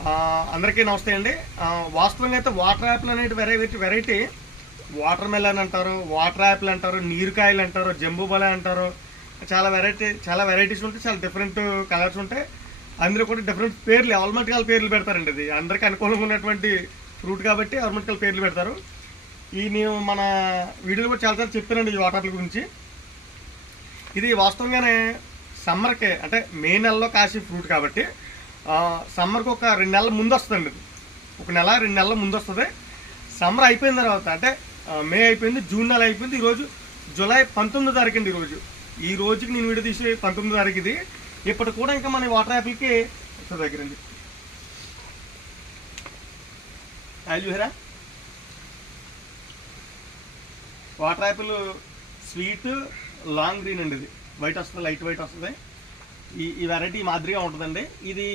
అందరికీ నమస్తే అండి. వాస్తవంగా అయితే వాటర్ యాపిల్ అనేది వెరైటీ వాటర్ మెలన్ అంటారు, వాటర్ యాపిల్ అంటారు, నీరుకాయలు అంటారు, జంబూబల అంటారు. చాలా వెరైటీస్ ఉంటాయి, చాలా డిఫరెంట్ కలర్స్ ఉంటాయి. అందరూ కూడా డిఫరెంట్ పేర్లు, ఆల్మట్కాల పేర్లు పెడతారండి. ఇది అందరికీ అనుకూలంగా ఉన్నటువంటి ఫ్రూట్ కాబట్టి ఆల్మట్కాల పేర్లు పెడతారు. నేను మన వీడియోలో కూడా చాలాసార్లు చెప్పానండి ఈ వాటర్ యాపిల్ గురించి. ఇది వాస్తవంగానే సమ్మర్కే అంటే మే నెలలో కాసే ఫ్రూట్ కాబట్టి సమ్మర్కి ఒక 2 నెలల ముందు వస్తుందండి. ఇది 1 నెల 2 నెలల ముందు వస్తుంది. సమ్మర్ అయిపోయిన తర్వాత అంటే మే అయిపోయింది, జూన్ నెల అయిపోయింది. ఈరోజు జూలై 19వ తారీఖు అండి. ఈ రోజుకి నేను వీడియో తీసి 19వ తారీఖు ఇది. ఇప్పటికి కూడా ఇంకా మన వాటర్ యాపిల్కి దగ్గరండి చూసారా, water Apple sweet long green అండి. ఇది వైట్ వస్తుంది, లైట్ వైట్ వస్తుంది. ఈ వెరైటీ మాదిరిగా ఉంటుందండి. ఇది